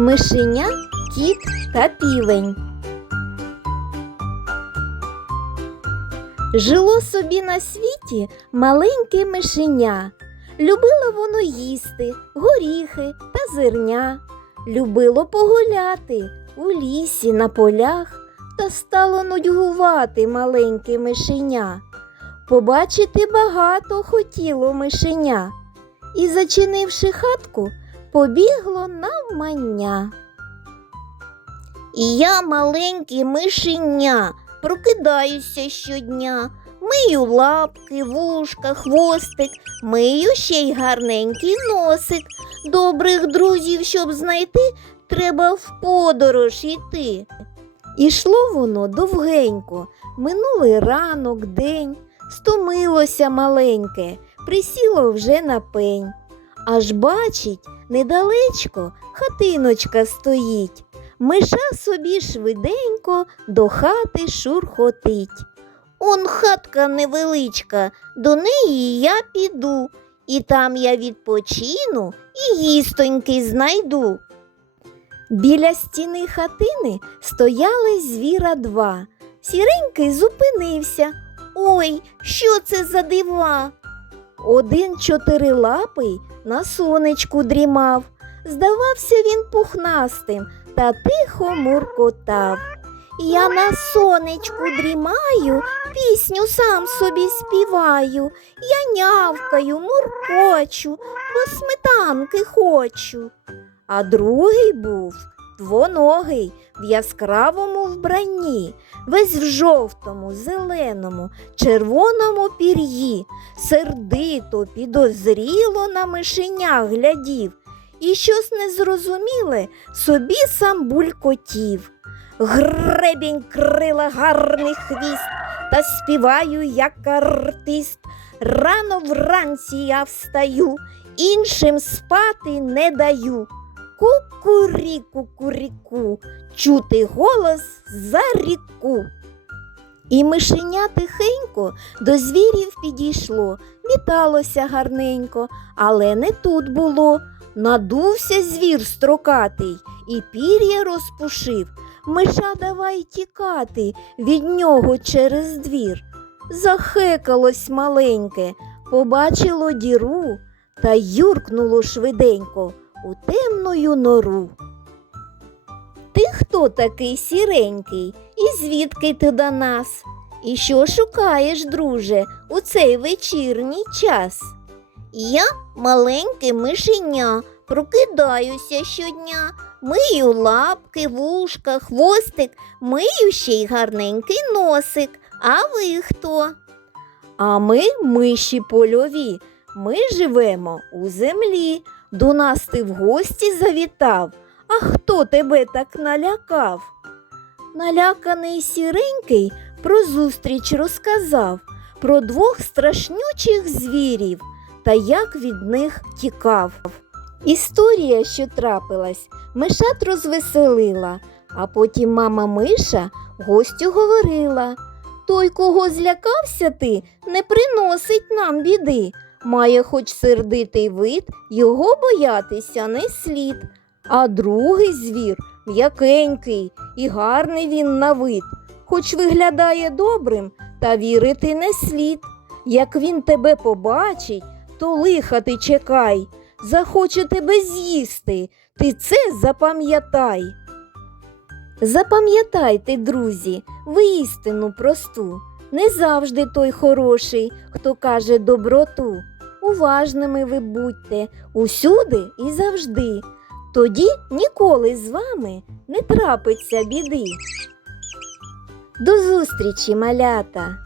Мишеня, кіт та півень. Жило собі на світі маленьке мишеня. Любило воно їсти горіхи та зерня. Любило погуляти у лісі на полях та стало нудьгувати маленьке мишеня. Побачити багато хотіло мишеня і, зачинивши хатку, побігло навмання. І я маленьке мишеня, прокидаюся щодня, мию лапки, вушка, хвостик, мию ще й гарненький носик. Добрих друзів, щоб знайти, треба в подорож йти. Ішло воно довгенько, минулий ранок, день, стомилося маленьке, присіло вже на пень. Аж бачить, недалечко хатиночка стоїть. Миша собі швиденько до хати шурхотить. Он хатка невеличка, до неї я піду, і там я відпочину і їстоньки знайду. Біля стіни хатини стояли звіра два. Сіренький зупинився. Ой, що це за дива? Один чотирилапий на сонечку дрімав. Здавався він пухнастим та тихо муркотав. Я на сонечку дрімаю, пісню сам собі співаю. Я нявкаю, муркочу, бо сметанки хочу. А другий був двоногий в яскравому вбранні, весь в жовтому, зеленому, червоному пір'ї, сердито, підозріло на мишеня глядів і щось незрозуміле собі сам булькотів. Гребінь крила гарний хвіст, та співаю, як артист. Рано вранці я встаю, іншим спати не даю. Кукурі, кукуріку, чути голос за ріку. І мишеня тихенько до звірів підійшло, віталося гарненько, але не тут було. Надувся звір строкатий і пір'я розпушив. Миша давай тікати від нього через двір. Захекалось маленьке, побачило діру та юркнуло швиденько у темною нору. Ти хто такий сіренький, і звідки ти до нас? І що шукаєш, друже, у цей вечірній час? Я маленьке мишеня, прокидаюся щодня, мию лапки, вушка, хвостик, мию ще й гарненький носик. А ви хто? А ми миші польові. Ми живемо у землі. До нас ти в гості завітав. А хто тебе так налякав? Наляканий сіренький про зустріч розказав, про двох страшнючих звірів та як від них тікав. Історія, що трапилась, мишат розвеселила, а потім мама Миша гостю говорила Той, кого злякався ти, не приносить нам біди. Має хоч сердитий вид, його боятися не слід. А другий звір м'якенький і гарний він на вид, хоч виглядає добрим, та вірити не слід. Як він тебе побачить, то лиха ти чекай, захоче тебе з'їсти, ти це запам'ятай. Запам'ятайте, друзі, ви істину просту. Не завжди той хороший, хто каже доброту. Уважними ви будьте усюди і завжди. Тоді ніколи з вами не трапиться біди. До зустрічі, малята!